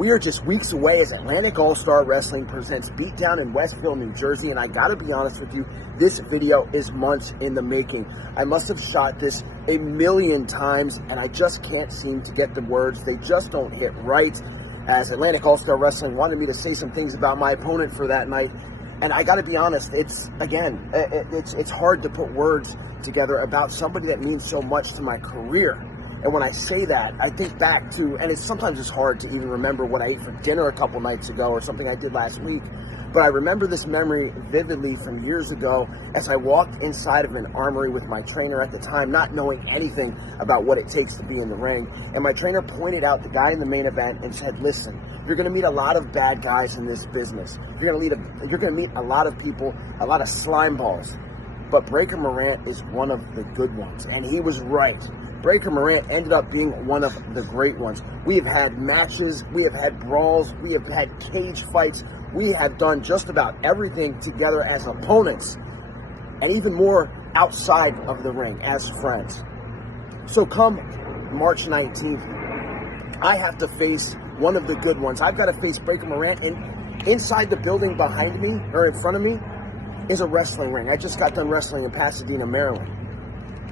We are just weeks away as Atlantic All-Star Wrestling presents Beatdown in Westville, New Jersey, and I gotta be honest with you, this video is months in the making. I must have shot this a million times, and I just can't seem to get the words. They just don't hit right, as Atlantic All-Star Wrestling wanted me to say some things about my opponent for that night, and I gotta be honest, it's hard to put words together about somebody that means so much to my career. And when I say that, I think back to, and sometimes it's hard to even remember what I ate for dinner a couple nights ago or something I did last week, but I remember this memory vividly from years ago as I walked inside of an armory with my trainer at the time, not knowing anything about what it takes to be in the ring. And my trainer pointed out the guy in the main event and said, listen, you're going to meet a lot of bad guys in this business. You're going to meet a lot of people, a lot of slime balls. But Breaker Morant is one of the good ones. And he was right. Breaker Morant ended up being one of the great ones. We have had matches, we have had brawls, we have had cage fights, we have done just about everything together as opponents, and even more outside of the ring as friends. So come March 19th, I have to face one of the good ones. I've got to face Breaker Morant, and inside the building behind me, or in front of me, is a wrestling ring. I just got done wrestling in Pasadena, Maryland.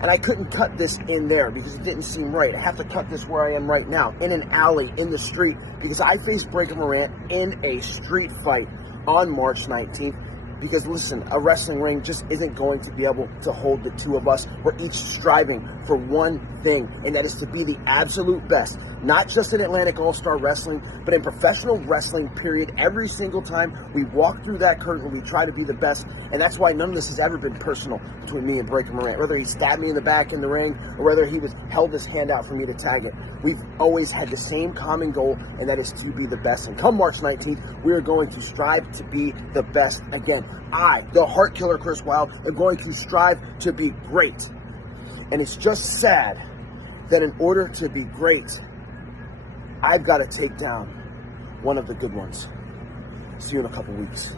And I couldn't cut this in there because it didn't seem right. I have to cut this where I am right now, in an alley, in the street, because I faced Breaker Morant in a street fight on March 19th. Because listen, a wrestling ring just isn't going to be able to hold the two of us. We're each striving for one thing, and that is to be the absolute best. Not just in Atlantic All-Star Wrestling, but in professional wrestling, period. Every single time we walk through that curtain, we try to be the best. And that's why none of this has ever been personal between me and Breaker Morant. Whether he stabbed me in the back in the ring, or whether he held his hand out for me to tag it. We've always had the same common goal, and that is to be the best. And come March 19th, we are going to strive to be the best again. I, the Heart Killer Chris Wylde, am going to strive to be great. And it's just sad that in order to be great, I've got to take down one of the good ones. See you in a couple weeks.